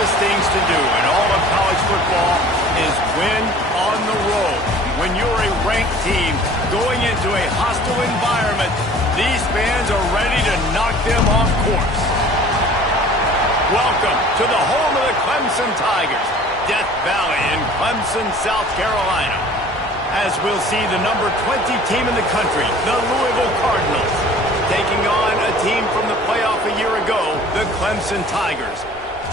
toughest things to do in all of college football is win on the road. When you're a ranked team going into a hostile environment, these fans are ready to knock them off course. Welcome to the home of the Clemson Tigers, Death Valley in Clemson, South Carolina. As we'll see the number 20 team in the country, the Louisville Cardinals, taking on a team from the playoff a year ago, the Clemson Tigers.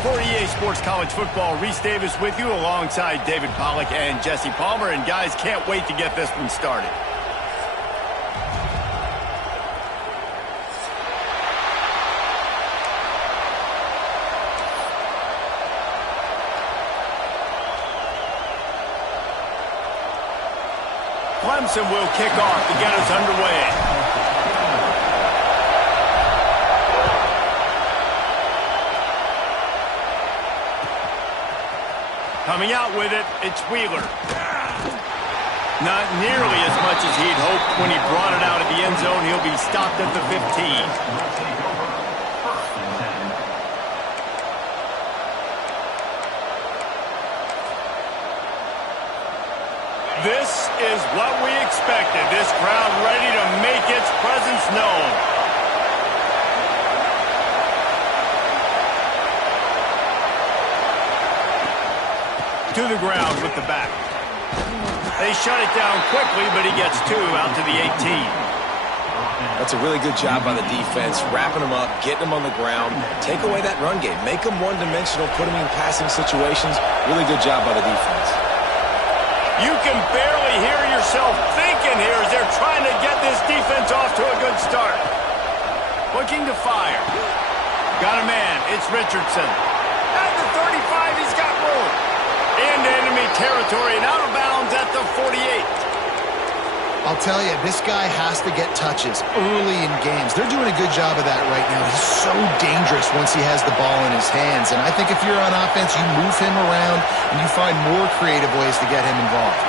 For EA Sports College Football, Reese Davis with you alongside David Pollack and Jesse Palmer. And guys, can't wait to get this one started. Clemson will kick off to get us underway. Coming out with it, it's Wheeler. Not nearly as much as he'd hoped when he brought it out of the end zone. He'll be stopped at the 15. This is what we expected. This crowd ready to make its presence known. To the ground with the back. They shut it down quickly, but he gets two out to the 18. That's a really good job by the defense, wrapping them up, getting them on the ground, take away that run game, make them one-dimensional, put them in passing situations. Really good job by the defense. You can barely hear yourself thinking here as they're trying to get this defense off to a good start. Looking to fire. Got a man. It's Richardson. At the 35, he's got room. Into enemy territory and out of bounds at the 48. I'll tell you, this guy has to get touches early in games. They're doing a good job of that right now. He's so dangerous once he has the ball in his hands. And I think if you're on offense, you move him around and you find more creative ways to get him involved.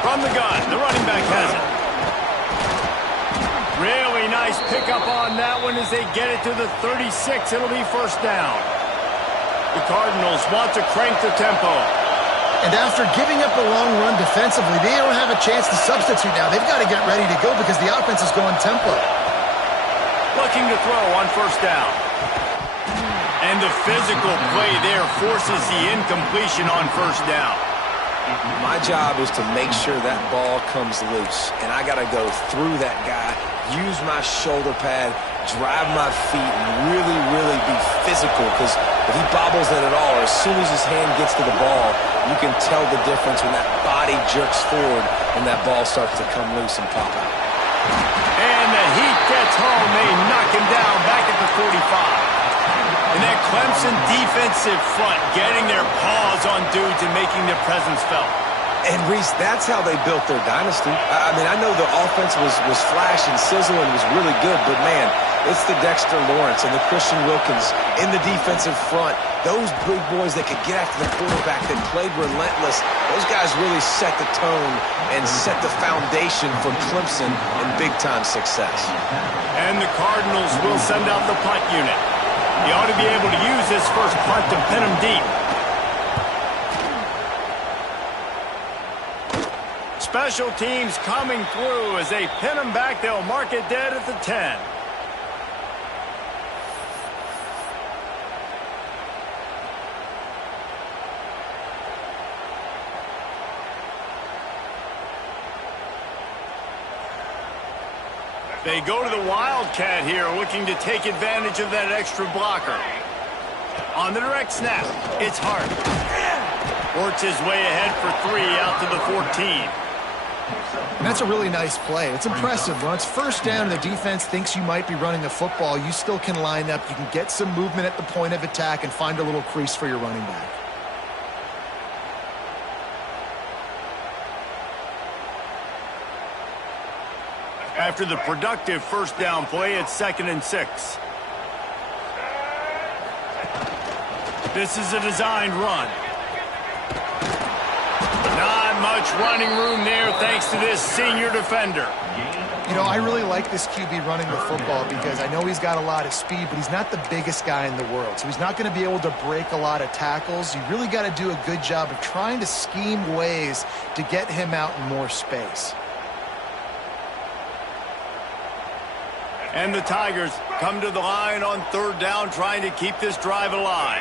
From the gun, the running back has it. Really nice pickup on that one as they get it to the 36. It'll be first down. The Cardinals want to crank the tempo. And after giving up a long run defensively, they don't have a chance to substitute now. They've got to get ready to go because the offense is going tempo. Looking to throw on first down. And the physical play there forces the incompletion on first down. My job is to make sure that ball comes loose, and I got to go through that guy, use my shoulder pad, drive my feet, and really, really be physical, because if he bobbles it at all, or as soon as his hand gets to the ball, you can tell the difference when that body jerks forward and that ball starts to come loose and pop out. And the heat gets home. They knock him down back at the 45. And that Clemson defensive front getting their paws on dudes and making their presence felt. And, Reese, that's how they built their dynasty. I mean, I know the offense was flash and sizzle and was really good, but, man, it's the Dexter Lawrence and the Christian Wilkins in the defensive front. Those big boys that could get after the quarterback, that played relentless, those guys really set the tone and set the foundation for Clemson and big-time success. And the Cardinals will send out the punt unit. He ought to be able to use this first punt to pin him deep. Special teams coming through as they pin him back. They'll mark it dead at the 10. They go to the Wildcat here, looking to take advantage of that extra blocker. On the direct snap, it's Hart. Works his way ahead for 3 out to the 14. And that's a really nice play. It's impressive. When it's first down and the defense thinks you might be running the football, you still can line up. You can get some movement at the point of attack and find a little crease for your running back. After the productive first down play, it's 2nd and 6. This is a designed run. Not much running room there thanks to this senior defender. You know, I really like this QB running the football because I know he's got a lot of speed, but he's not the biggest guy in the world. So he's not going to be able to break a lot of tackles. You really got to do a good job of trying to scheme ways to get him out in more space. And the Tigers come to the line on third down, trying to keep this drive alive.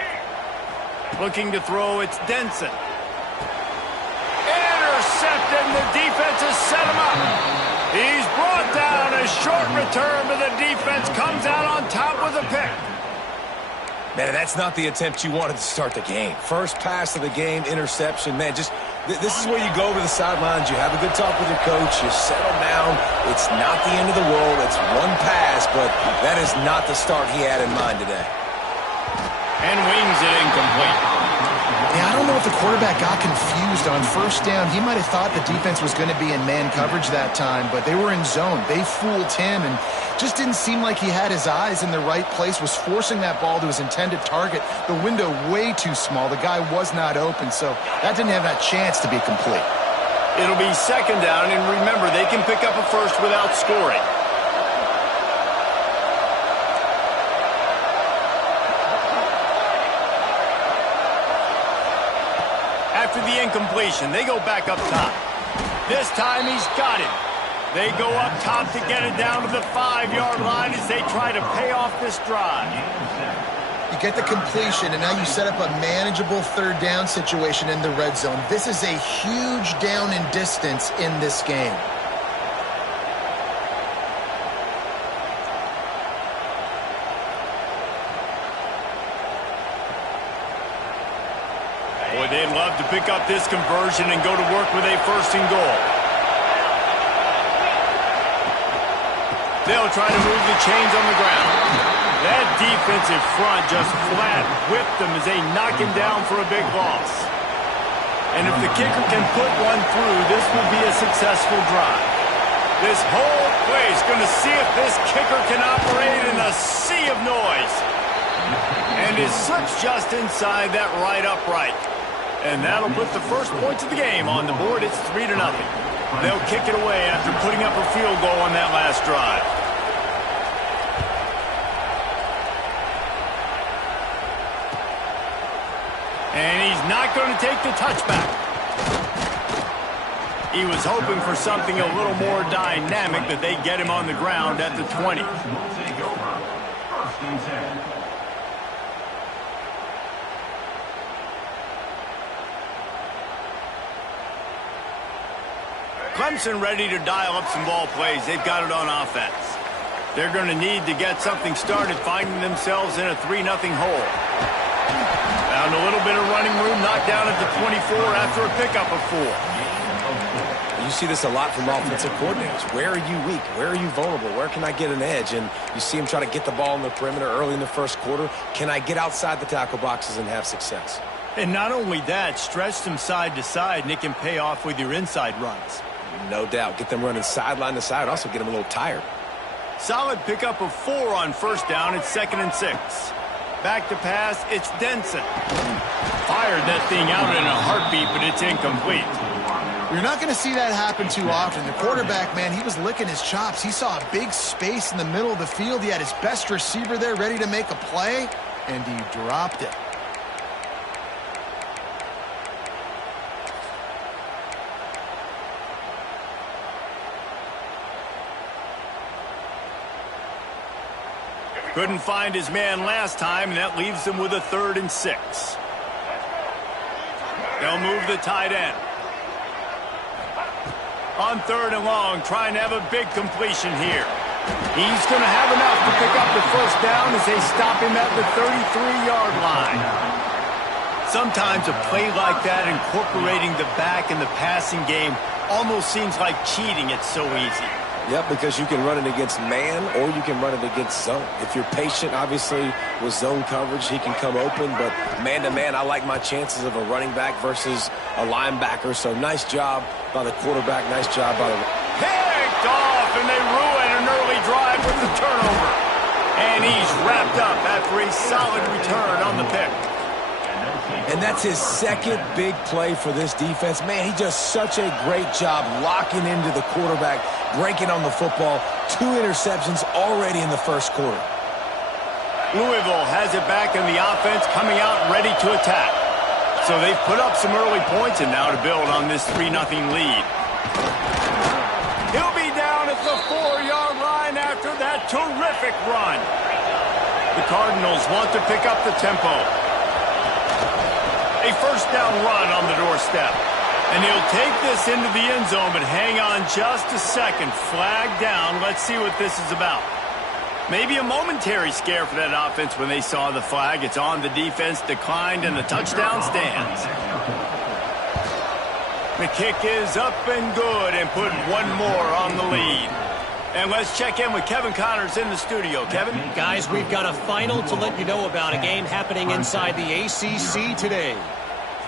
Looking to throw, it's Denson. Intercepted, and the defense has set him up. He's brought down. A short return, but the defense comes out on top with a pick. Man, that's not the attempt you wanted to start the game. First pass of the game, interception. Man, just this is where you go over the sidelines. You have a good talk with your coach. You settle down. It's not the end of the world. It's one pass, but that is not the start he had in mind today. And wings it incomplete. Yeah, I don't know if the quarterback got confused on first down. He might have thought the defense was going to be in man coverage that time, but they were in zone. They fooled him and just didn't seem like he had his eyes in the right place, was forcing that ball to his intended target. The window way too small. The guy was not open, so that didn't have that chance to be complete. It'll be second down, and remember, they can pick up a first without scoring. After the incompletion, they go back up top. This time he's got it. They go up top to get it down to the 5-yard line as they try to pay off this drive. You get the completion, and now you set up a manageable third down situation in the red zone. This is a huge down in distance in this game. Boy, they'd love to pick up this conversion and go to work with a first and goal. They'll try to move the chains on the ground. That defensive front just flat whipped them as they knock him down for a big loss. And if the kicker can put one through, this will be a successful drive. This whole place going to see if this kicker can operate in a sea of noise. And it slips just inside that right upright. And that'll put the first points of the game on the board. It's 3-0. They'll kick it away after putting up a field goal on that last drive. And he's not going to take the touchback. He was hoping for something a little more dynamic, that they get him on the ground at the 20. Clemson ready to dial up some ball plays. They've got it on offense. They're going to need to get something started, finding themselves in a 3-0 hole. Found a little bit of running room, knocked down at the 24 after a pickup of 4. You see this a lot from offensive coordinators. Where are you weak? Where are you vulnerable? Where can I get an edge? And you see him try to get the ball in the perimeter early in the first quarter. Can I get outside the tackle boxes and have success? And not only that, stretch them side to side, and it can pay off with your inside runs. No doubt. Get them running sideline to side. Also get them a little tired. Solid pickup of 4 on first down. It's 2nd and 6. Back to pass. It's Denson. Fired that thing out in a heartbeat, but it's incomplete. You're not going to see that happen too often. The quarterback, man, he was licking his chops. He saw a big space in the middle of the field. He had his best receiver there ready to make a play, and he dropped it. Couldn't find his man last time, and that leaves them with a 3rd and 6. They'll move the tight end. On 3rd and long, trying to have a big completion here. He's going to have enough to pick up the first down as they stop him at the 33-yard line. Sometimes a play like that, incorporating the back in the passing game, almost seems like cheating. It's so easy. Yep, because you can run it against man or you can run it against zone. If you're patient, obviously, with zone coverage, he can come open. But man-to-man, I like my chances of a running back versus a linebacker. So nice job by the quarterback. Nice job by the... Picked off, and they ruin an early drive with the turnover. And he's wrapped up after a solid return on the pick. And that's his second big play for this defense. Man, he does such a great job locking into the quarterback, breaking on the football. 2 interceptions already in the first quarter. Louisville has it back in the offense, coming out ready to attack. So they've put up some early points and now to build on this 3-0 lead. He'll be down at the 4-yard line after that terrific run. The Cardinals want to pick up the tempo. A first down run on the doorstep. And he'll take this into the end zone, but hang on just a second. Flag down. Let's see what this is about. Maybe a momentary scare for that offense when they saw the flag. It's on, the defense declined, and the touchdown stands. The kick is up and good and put one more on the lead. And let's check in with Kevin Connors in the studio. Kevin? Guys, we've got a final to let you know about, a game happening inside the ACC today.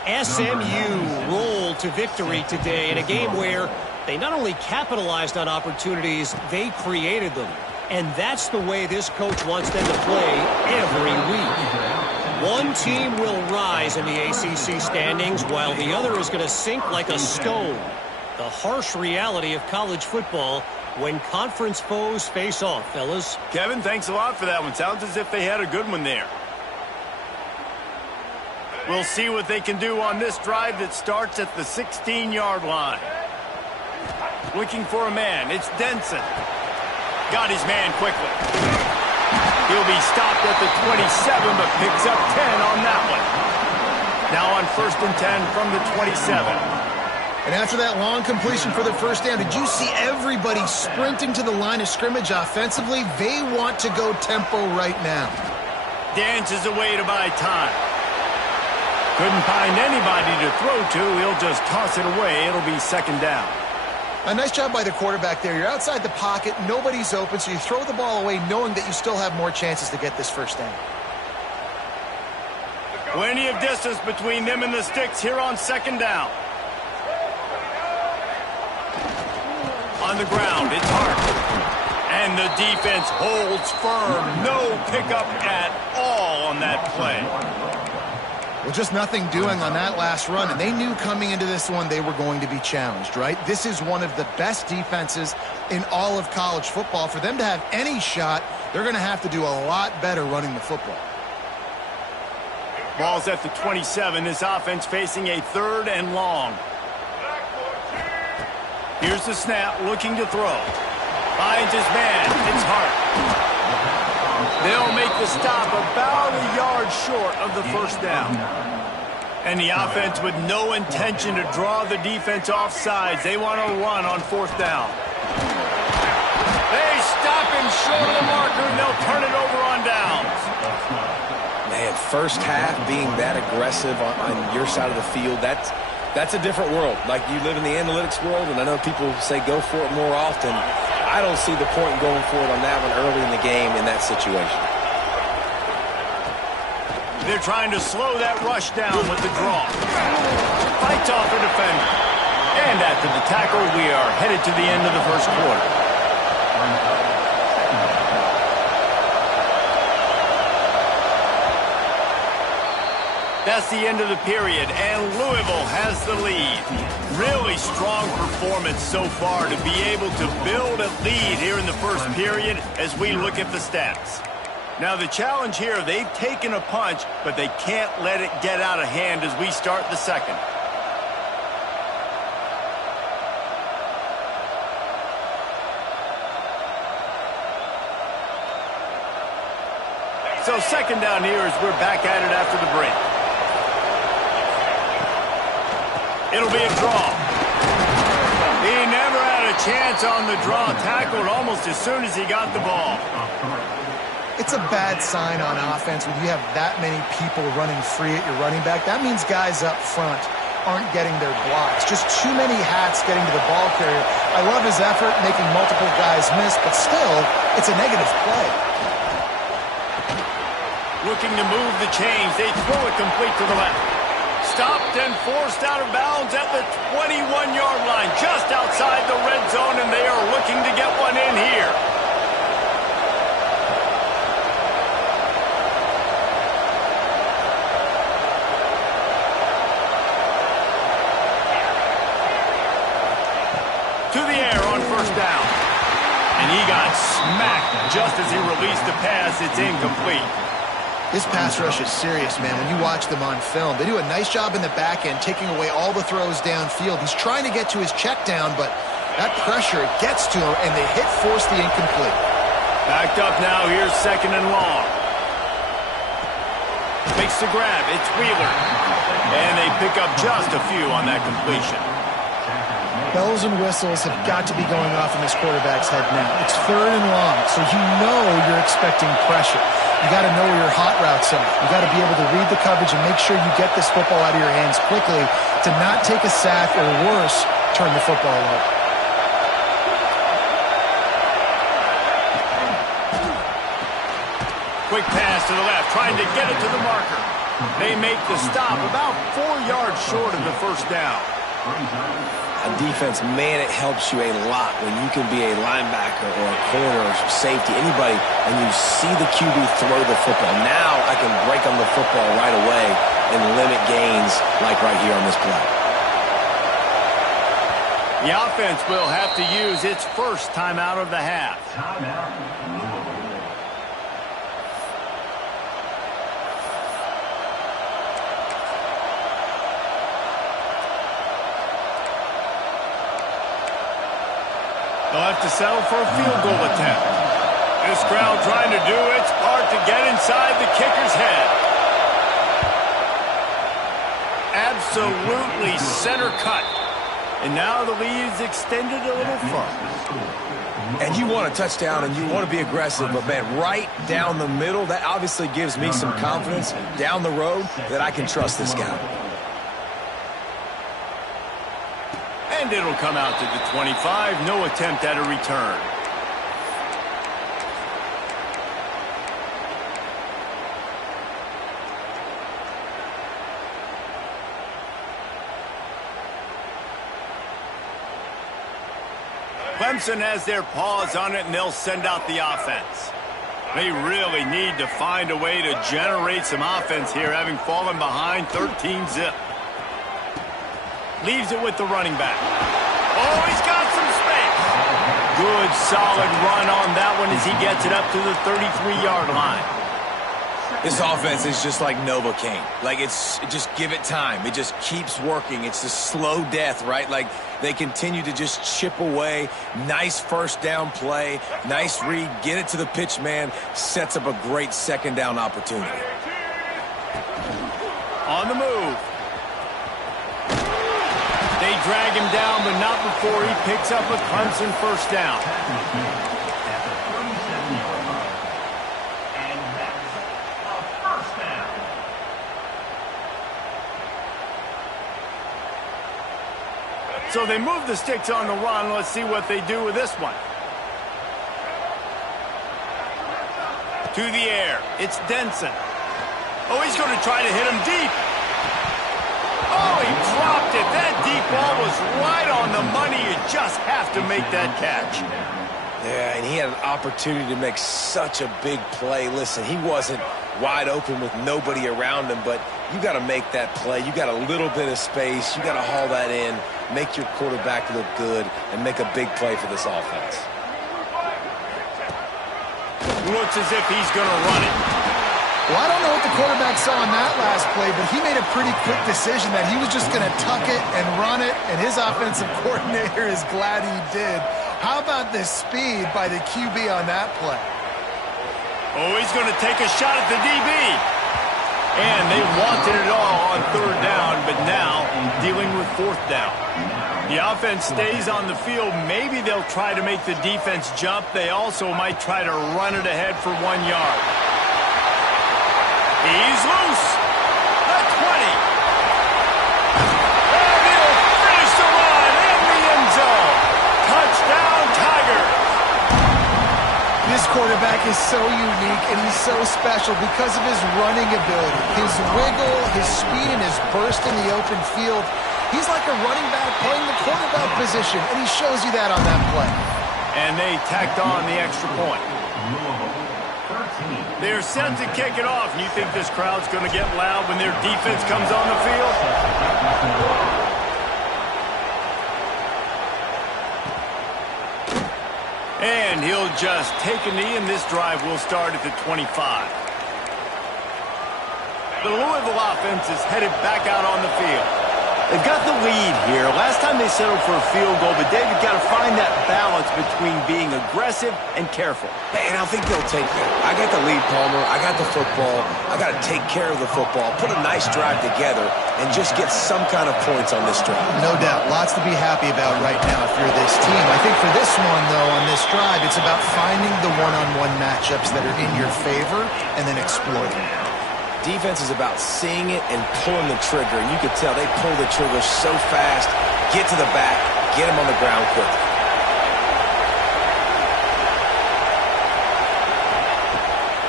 SMU rolled to victory today in a game where they not only capitalized on opportunities, they created them. And that's the way this coach wants them to play every week. One team will rise in the ACC standings while the other is going to sink like a stone. The harsh reality of college football when conference foes face off, fellas. Kevin, thanks a lot for that one. Sounds as if they had a good one there. We'll see what they can do on this drive that starts at the 16-yard line. Looking for a man. It's Denson. Got his man quickly. He'll be stopped at the 27, but picks up 10 on that one. Now on 1st and 10 from the 27. And after that long completion for the first down, did you see everybody sprinting to the line of scrimmage offensively? They want to go tempo right now. Dances away to buy time. Couldn't find anybody to throw to. He'll just toss it away. It'll be 2nd down. A nice job by the quarterback there. You're outside the pocket. Nobody's open, so you throw the ball away knowing that you still have more chances to get this first down. Plenty of distance between them and the sticks here on 2nd down. On the ground, it's Hart. And the defense holds firm. No pickup at all on that play. Well, just nothing doing on that last run, and they knew coming into this one they were going to be challenged, right? This is one of the best defenses in all of college football. For them to have any shot, they're going to have to do a lot better running the football. Ball's at the 27. This offense facing a 3rd and long. Here's the snap, looking to throw. Finds his man. It's Hart. They'll make the stop about a yard short of the first down. And the offense with no intention to draw the defense off sides. They want to run on 4th down. They stop him short of the marker, and they'll turn it over on downs. Man, first half being that aggressive on your side of the field, that's a different world. Like, you live in the analytics world, and I know people say go for it more often. I don't see the point in going for it on that one early in the game in that situation. They're trying to slow that rush down with the draw. Fights off a defender. And after the tackle, we are headed to the end of the first quarter. That's the end of the period, and Louisville has the lead. Really strong performance so far to be able to build a lead here in the first period as we look at the stats. Now the challenge here, they've taken a punch, but they can't let it get out of hand as we start the second. So 2nd down here as we're back at it after the break. It'll be a draw. He never had a chance on the draw. Tackled almost as soon as he got the ball. It's a bad sign on offense when you have that many people running free at your running back. That means guys up front aren't getting their blocks. Just too many hats getting to the ball carrier. I love his effort, making multiple guys miss, but still, it's a negative play. Looking to move the chains. They throw it complete to the left. Stopped and forced out of bounds at the 21-yard line, just outside the red zone, and they are looking to get one in here. To the air on first down. And he got smacked just as he released the pass. It's incomplete. This pass rush is serious, man. When you watch them on film, they do a nice job in the back end, taking away all the throws downfield. He's trying to get to his check down, but that pressure gets to him, and they force the incomplete. Backed up now. Here's second and long. Makes the grab. It's Wheeler. And they pick up just a few on that completion. Bells and whistles have got to be going off in this quarterback's head now. It's third and long, so you know you're expecting pressure. You got to know where your hot routes are. You got to be able to read the coverage and make sure you get this football out of your hands quickly to not take a sack or worse, turn the football over. Quick pass to the left, trying to get it to the marker. They make the stop about 4 yards short of the first down. On defense, man, it helps you a lot when you can be a linebacker or a corner or safety, anybody, and you see the QB throw the football. Now I can break on the football right away and limit gains like right here on this play. The offense will have to use its first timeout of the half. They'll have to settle for a field goal attempt. This crowd trying to do its part to get inside the kicker's head. Absolutely center cut. And now the lead is extended a little further. And you want a touchdown and you want to be aggressive, but man, right down the middle, that obviously gives me some confidence down the road that I can trust this guy. And it'll come out to the 25. No attempt at a return. Clemson has their paws on it, and they'll send out the offense. They really need to find a way to generate some offense here, having fallen behind 13-zip. Leaves it with the running back. Oh, he's got some space. Good, solid run on that one as he gets it up to the 33-yard line. This offense is just like Novocaine. Like, just give it time. It just keeps working. It's the slow death, right? Like, they continue to just chip away. Nice first down play. Nice read. Get it to the pitch man. Sets up a great second down opportunity. On the move. They drag him down, but not before he picks up a Clemson first down. So they move the sticks on the run. Let's see what they do with this one. To the air. It's Denson. Oh, he's going to try to hit him deep. Oh, he dropped it. That deep ball was right on the money. You just have to make that catch. Yeah, and he had an opportunity to make such a big play. Listen, he wasn't wide open with nobody around him, but you got to make that play. You got a little bit of space. You got to haul that in, make your quarterback look good, and make a big play for this offense. Looks as if he's going to run it. Well, I don't know what the quarterback saw on that last play, but he made a pretty quick decision that he was just going to tuck it and run it, and his offensive coordinator is glad he did. How about this speed by the QB on that play? Oh, he's going to take a shot at the DB. And they wanted it all on third down, but now dealing with fourth down. The offense stays on the field. Maybe they'll try to make the defense jump. They also might try to run it ahead for 1 yard. He's loose. The 20. And he'll finish the run in the end zone. Touchdown, Tigers. This quarterback is so unique and he's so special because of his running ability, his wiggle, his speed, and his burst in the open field. He's like a running back playing the quarterback position, and he shows you that on that play. And they tacked on the extra point. They're set to kick it off. You think this crowd's going to get loud when their defense comes on the field? And he'll just take a knee, and this drive will start at the 25. The Louisville offense is headed back out on the field. They've got the lead here. Last time they settled for a field goal, but David got to find that balance between being aggressive and careful. And I think they'll take that. I got the lead, Palmer. I got the football. I got to take care of the football, put a nice drive together, and just get some kind of points on this drive. No doubt. Lots to be happy about right now if you're this team. I think for this one, though, on this drive, it's about finding the one-on-one matchups that are in your favor and then exploiting them. Defense is about seeing it and pulling the trigger. And you could tell they pull the trigger so fast, get to the back, get him on the ground quickly.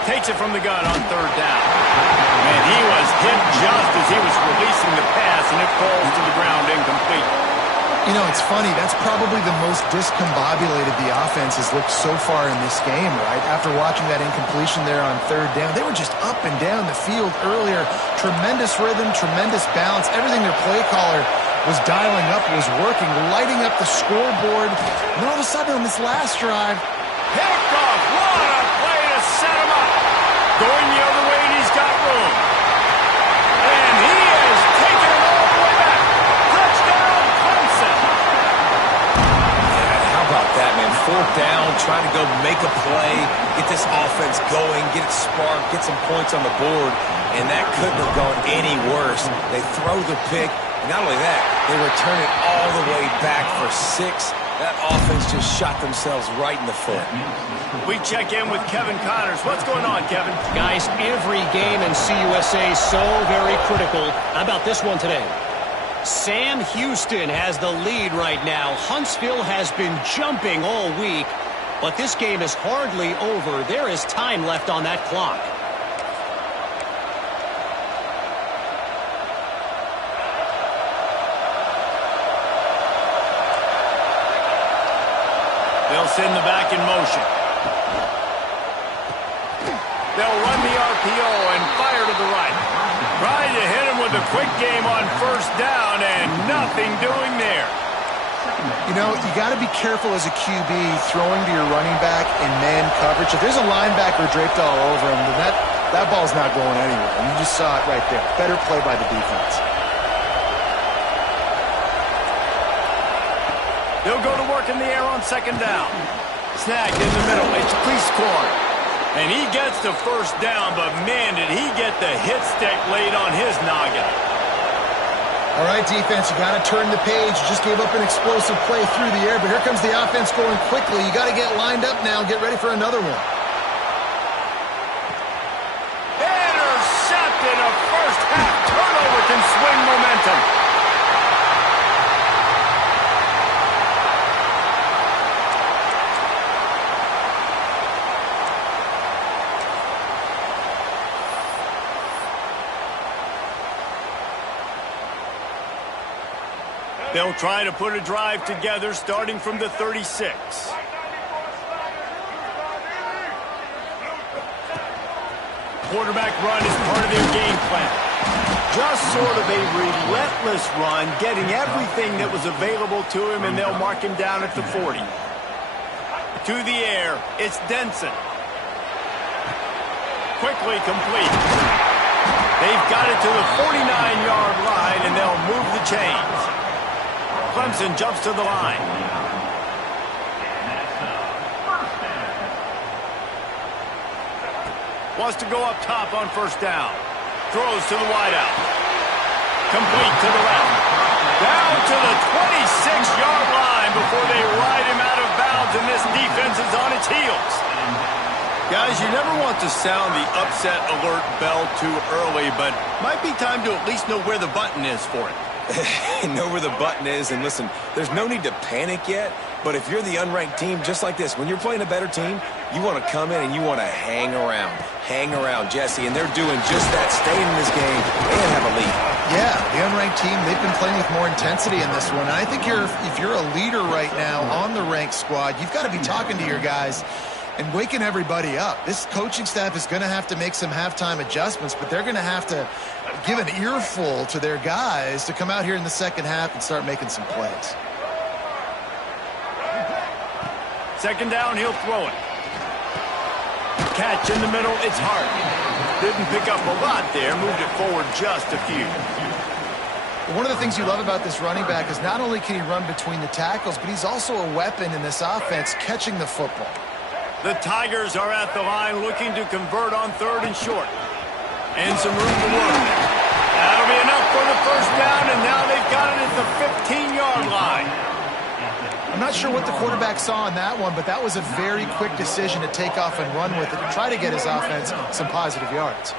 Takes it from the gun on third down. And he was hit just as he was releasing the pass, and it falls to the ground incomplete. You know, it's funny. That's probably the most discombobulated the offense has looked so far in this game, right? After watching that incompletion there on third down, they were just up and down the field earlier. Tremendous rhythm, tremendous balance. Everything their play caller was dialing up was working, lighting up the scoreboard. And all of a sudden on this last drive, picked off. What a play to set him up. Going the other way, and he's got room. And he has taken it all the way back. Touchdown, Clemson. Yeah, how about that, man? Fourth down, trying to go make a play, get this offense going, get it sparked, get some points on the board, and that couldn't have gone any worse. They throw the pick, and not only that, they return it all the way back for 6. That offense just shot themselves right in the foot. We check in with Kevin Connors. What's going on, Kevin? Guys, every game in CUSA is so very critical. How about this one today? Sam Houston has the lead right now. Huntsville has been jumping all week, but this game is hardly over. There is time left on that clock. They'll send the back in motion. They'll run the RPO and fire to the right. Trying to hit him with a quick game on first down, and nothing doing there. you know, you got to be careful as a QB throwing to your running back in man coverage. If there's a linebacker draped all over him, then that ball's not going anywhere. And you just saw it right there. Better play by the defense. They'll go to work in the air on second down. Snagged in the middle. It's Priest-Corn. And he gets the first down, but man, did he get the hit stick laid on his noggin. All right, defense, you got to turn the page. You just gave up an explosive play through the air, but here comes the offense going quickly. You got to get lined up now and get ready for another one. Intercepted. A first half turnover can swing momentum. They'll try to put a drive together starting from the 36. Quarterback run is part of their game plan. Just sort of a relentless run, getting everything that was available to him, and they'll mark him down at the 40. To the air, it's Denson. Quickly complete. They've got it to the 49-yard line, and they'll move the chains. Clemson jumps to the line. Wants to go up top on first down. Throws to the wideout. Complete to the left. Down to the 26-yard line before they ride him out of bounds, and this defense is on its heels. Guys, you never want to sound the upset alert bell too early, but might be time to at least know where the button is for it. Know where the button is, and listen, there's no need to panic yet, but if you're the unranked team, just like this, when you're playing a better team, you want to come in and you want to hang around, Jesse, and they're doing just that, staying in this game and have a lead. Yeah, the unranked team, they've been playing with more intensity in this one, and I think if you're a leader right now on the ranked squad, you've got to be talking to your guys and waking everybody up. This coaching staff is going to have to make some halftime adjustments, but they're going to have to give an earful to their guys to come out here in the second half and start making some plays. Second down, he'll throw it. Catch in the middle, it's Hart. Didn't pick up a lot there, moved it forward just a few. One of the things you love about this running back is not only can he run between the tackles, but he's also a weapon in this offense catching the football. The Tigers are at the line looking to convert on 3rd and short. And some room to work. That'll be enough for the first down, and now they've got it at the 15-yard line. I'm not sure what the quarterback saw on that one, but that was a very quick decision to take off and run with it to try to get his offense some positive yards.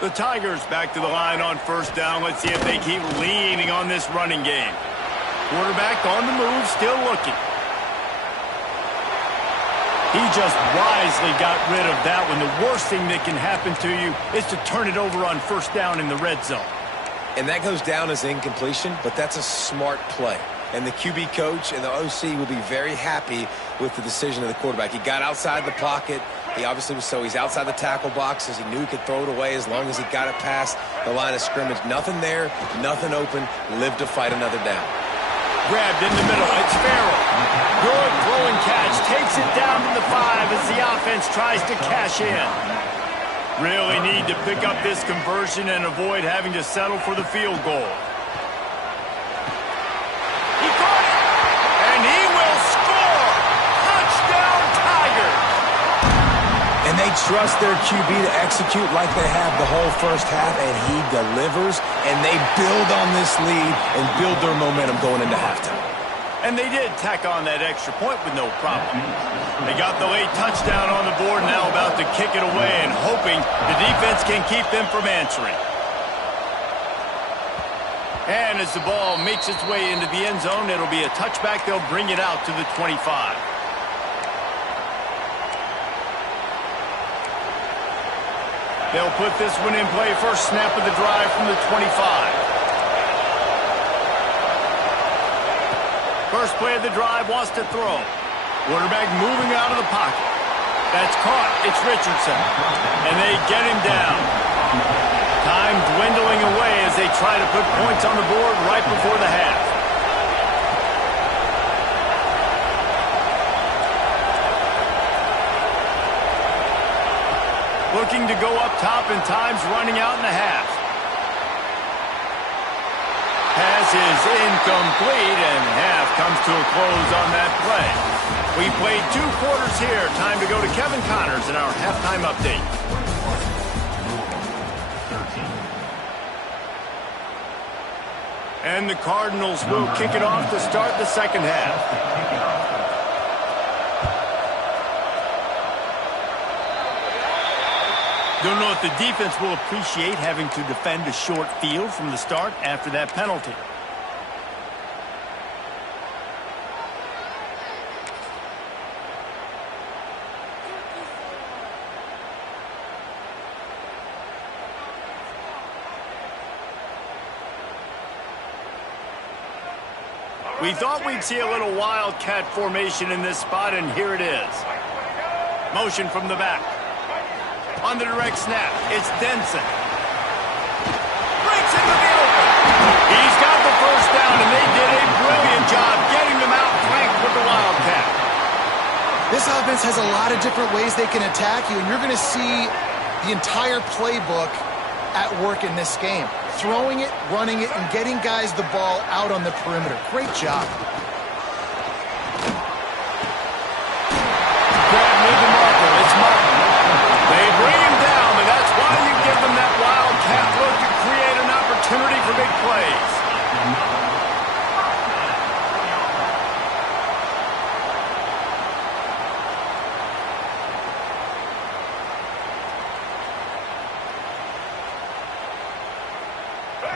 The Tigers back to the line on 1st down. Let's see if they keep leaning on this running game. Quarterback on the move, still looking. He just wisely got rid of that one. The worst thing that can happen to you is to turn it over on 1st down in the red zone. And that goes down as incompletion, but that's a smart play. And the QB coach and the OC will be very happy with the decision of the quarterback. He got outside the pocket. He obviously was he's outside the tackle box as he knew he could throw it away as long as he got it past the line of scrimmage. Nothing there, nothing open, lived to fight another down. Grabbed in the middle, it's Farrell. Good throw and catch, takes it down to the 5 as the offense tries to cash in. Really need to pick up this conversion and avoid having to settle for the field goal. He caught it, and he will score! Touchdown, Tigers! And they trust their QB to execute like they have the whole first half, and he delivers, and they build on this lead and build their momentum going into halftime. And they did tack on that extra point with no problem. They got the late touchdown on the board, now about to kick it away and hoping the defense can keep them from answering. And as the ball makes its way into the end zone, it'll be a touchback. They'll bring it out to the 25. They'll put this one in play. First snap of the drive from the 25. First play of the drive, wants to throw. Quarterback moving out of the pocket. That's caught. It's Richardson. And they get him down. Time dwindling away as they try to put points on the board right before the half. Looking to go up top, and time's running out in the half. Pass is incomplete, and half comes to a close on that play. We played 2 quarters here. Time to go to Kevin Connors in our halftime update. And the Cardinals will kick it off to start the second half. Don't know if the defense will appreciate having to defend a short field from the start after that penalty. We thought we'd see a little wildcat formation in this spot, and here it is. Motion from the back. On the direct snap, it's Denson. Breaks into the open. He's got the first down, and they did a brilliant job getting them out flanked with the wildcat. This offense has a lot of different ways they can attack you, and you're going to see the entire playbook at work in this game. Throwing it, running it, and getting guys the ball out on the perimeter. Great job. Grab near the marker. It's Martin. They bring him down, but that's why you give them that wildcat look to create an opportunity for big plays.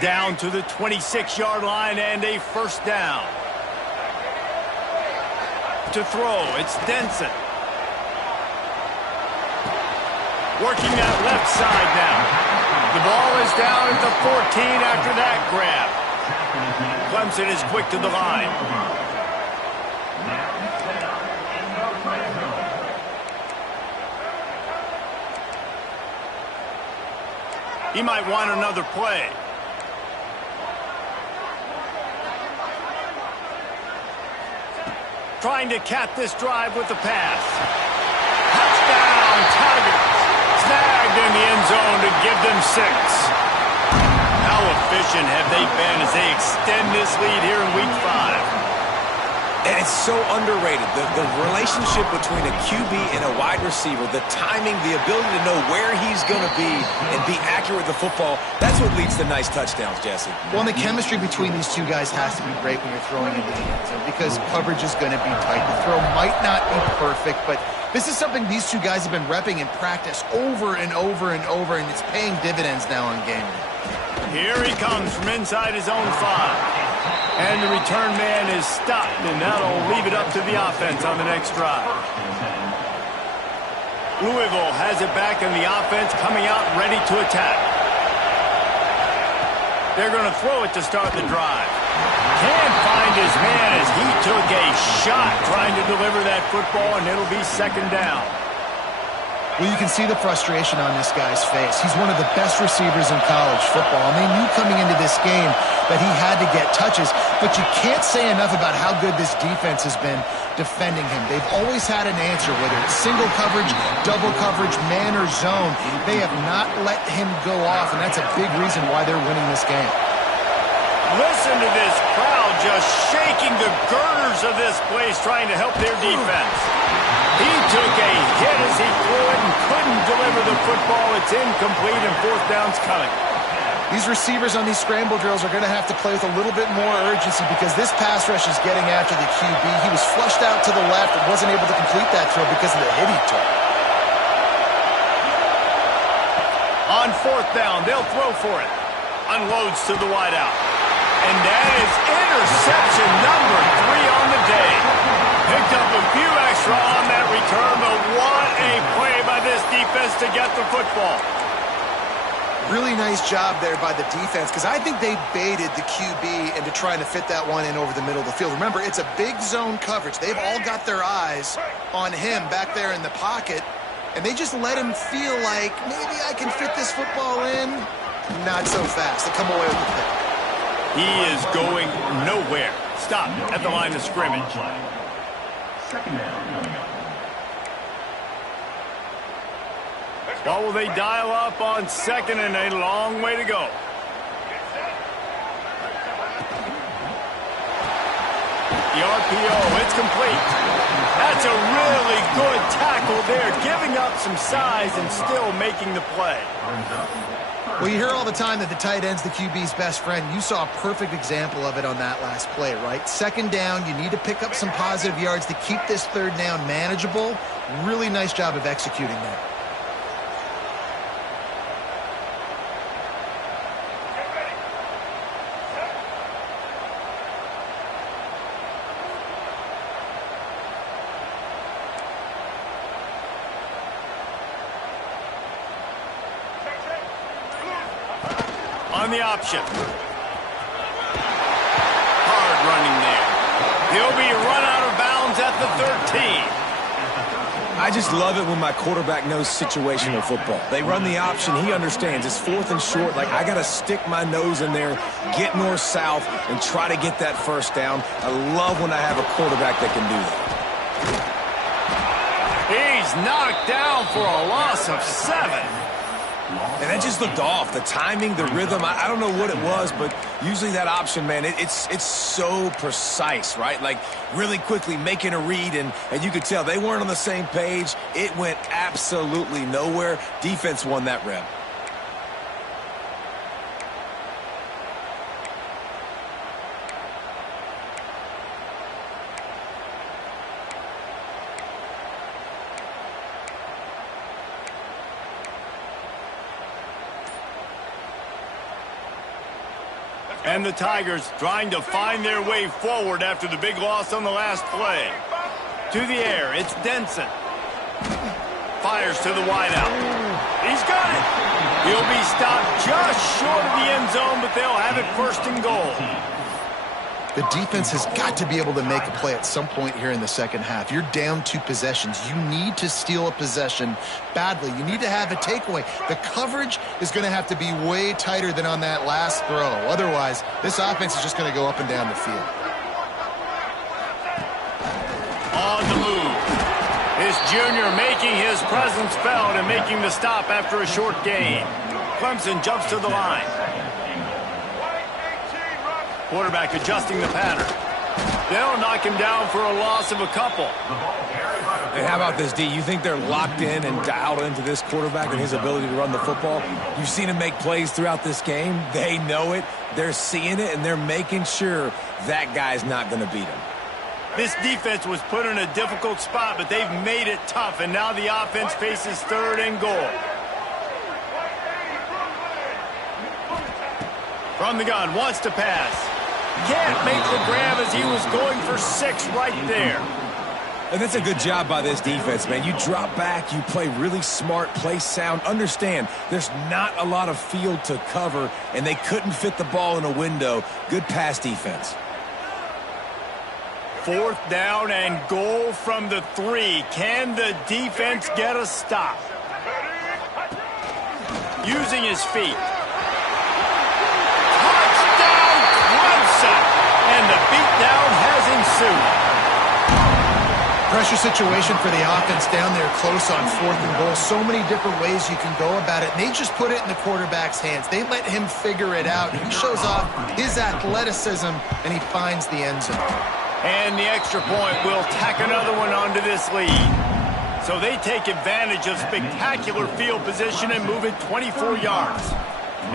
Down to the 26-yard line and a first down. To throw, it's Denson. Working that left side now. The ball is down at the 14 after that grab. Clemson is quick to the line. He might want another play. trying to cap this drive with the pass. Touchdown, Tigers. Snagged in the end zone to give them 6. How efficient have they been as they extend this lead here in Week 5? And it's so underrated. The relationship between a QB and a wide receiver, the timing, the ability to know where he's going to be and be accurate with the football, that's what leads to nice touchdowns, Jesse. Well, and the chemistry between these two guys has to be great when you're throwing into the end zone because coverage is going to be tight. The throw might not be perfect, but this is something these two guys have been repping in practice over and over and over, and it's paying dividends now on game day. Here he comes from inside his own 5. And the return man is stopped, and that'll leave it up to the offense on the next drive. Louisville has it back in the offense, coming out ready to attack. They're going to throw it to start the drive. Can't find his man as he took a shot trying to deliver that football, and it'll be 2nd down. Well, you can see the frustration on this guy's face. He's one of the best receivers in college football, and they knew coming into this game that he had to get touches, but you can't say enough about how good this defense has been defending him. They've always had an answer, whether it's single coverage, double coverage, man or zone. They have not let him go off, and that's a big reason why they're winning this game. Listen to this crowd just shaking the girders of this place trying to help their defense. He took a hit as he threw it and couldn't deliver the football. It's incomplete and 4th down's coming. These receivers on these scramble drills are going to have to play with a little bit more urgency because this pass rush is getting after the QB. He was flushed out to the left and wasn't able to complete that throw because of the hit he took. On 4th down, they'll throw for it. Unloads to the wideout. And that is interception number 3 on the day. Picked up a few extra on that return, but what a play by this defense to get the football. Really nice job there by the defense because I think they baited the QB into trying to fit that one in over the middle of the field. Remember, it's a big zone coverage. They've all got their eyes on him back there in the pocket, and they just let him feel like maybe I can fit this football in. Not so fast. They come away with the pick. He is going nowhere. Stop at the line of scrimmage. 2nd down. What will they dial up on 2nd and a long way to go? The RPO, it's complete. That's a really good tackle there, giving up some size and still making the play. Well, you hear all the time that the tight end's the QB's best friend. You saw a perfect example of it on that last play, right? 2nd down, you need to pick up some positive yards to keep this 3rd down manageable. Really nice job of executing that. On the option. Hard running there. He'll be run out of bounds at the 13. I just love it when my quarterback knows situational football. They run the option. He understands. It's 4th and short. Like, I got to stick my nose in there, get north-south, and try to get that 1st down. I love when I have a quarterback that can do that. He's knocked down for a loss of 7. And that just looked off. The timing, the rhythm, I don't know what it was, but usually that option, man, it's so precise, right? Like, really quickly making a read, and you could tell they weren't on the same page. It went absolutely nowhere. Defense won that rep. And the Tigers trying to find their way forward after the big loss on the last play. To the air, it's Denson. Fires to the wideout. He's got it. He'll be stopped just short of the end zone, but they'll have it 1st and goal. The defense has got to be able to make a play at some point here in the 2nd half. You're down 2 possessions. You need to steal a possession badly. You need to have a takeaway. The coverage is going to have to be way tighter than on that last throw. Otherwise, this offense is just going to go up and down the field. Jr. making his presence felt and making the stop after a short gain. Clemson jumps to the line. Quarterback adjusting the pattern. They'll knock him down for a loss of a couple. And how about this, D? You think they're locked in and dialed into this quarterback and his ability to run the football? You've seen him make plays throughout this game. They know it. They're seeing it, and they're making sure that guy's not going to beat him. This defense was put in a difficult spot, but they've made it tough, and now the offense faces 3rd and goal. From the gun, wants to pass. Can't make the grab as he was going for 6 right there. And that's a good job by this defense, man. You drop back, you play really smart, play sound. Understand, there's not a lot of field to cover, and they couldn't fit the ball in a window. Good pass defense. 4th down and goal from the 3. Can the defense get a stop? Using his feet. Touchdown, Clemson! And the beatdown has ensued. Pressure situation for the offense down there close on 4th and goal. So many different ways you can go about it. And they just put it in the quarterback's hands. They let him figure it out. He shows off his athleticism, and he finds the end zone. And the extra point will tack another one onto this lead. So they take advantage of spectacular field position and move it 24 yards.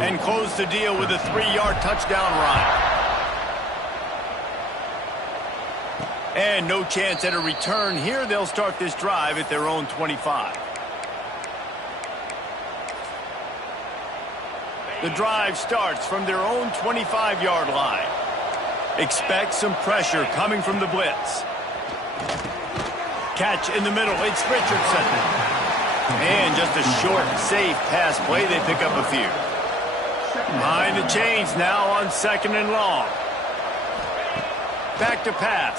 And close the deal with a 3-yard touchdown run. And no chance at a return here. They'll start this drive at their own 25. The drive starts from their own 25-yard line. Expect some pressure coming from the blitz. Catch in the middle. It's Richardson. And just a short, safe pass play. They pick up a few. Behind the chains now on 2nd and long. Back to pass.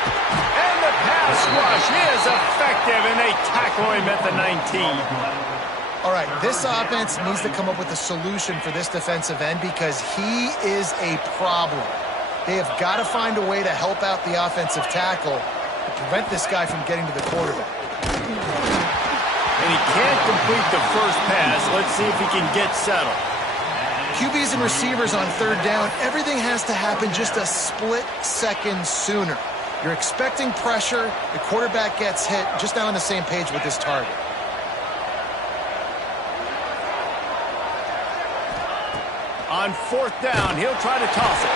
And the pass rush is effective, and they tackle him at the 19. All right, this offense needs to come up with a solution for this defensive end because he is a problem. They have got to find a way to help out the offensive tackle to prevent this guy from getting to the quarterback. And he can't complete the first pass. Let's see if he can get settled. QBs and receivers on 3rd down, everything has to happen just a split second sooner. You're expecting pressure, the quarterback gets hit, just not on the same page with his target. On 4th down, he'll try to toss it.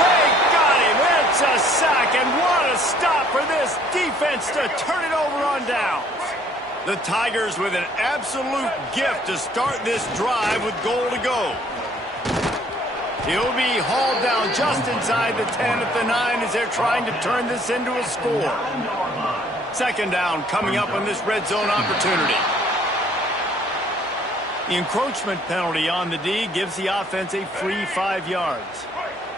They got him. It's a sack, and what a stop for this defense to turn it over on downs. The Tigers with an absolute gift to start this drive with goal to go. He'll be hauled down just inside the 10 at the 9 as they're trying to turn this into a score. 2nd down coming up on this red zone opportunity. The encroachment penalty on the D gives the offense a free 5 yards.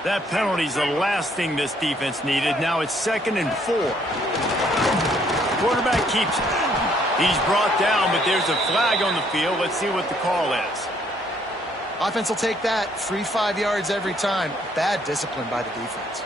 That penalty's the last thing this defense needed. Now it's 2nd and 4. Quarterback keeps it. He's brought down, but there's a flag on the field. Let's see what the call is. Offense will take that. Free 5 yards every time. Bad discipline by the defense.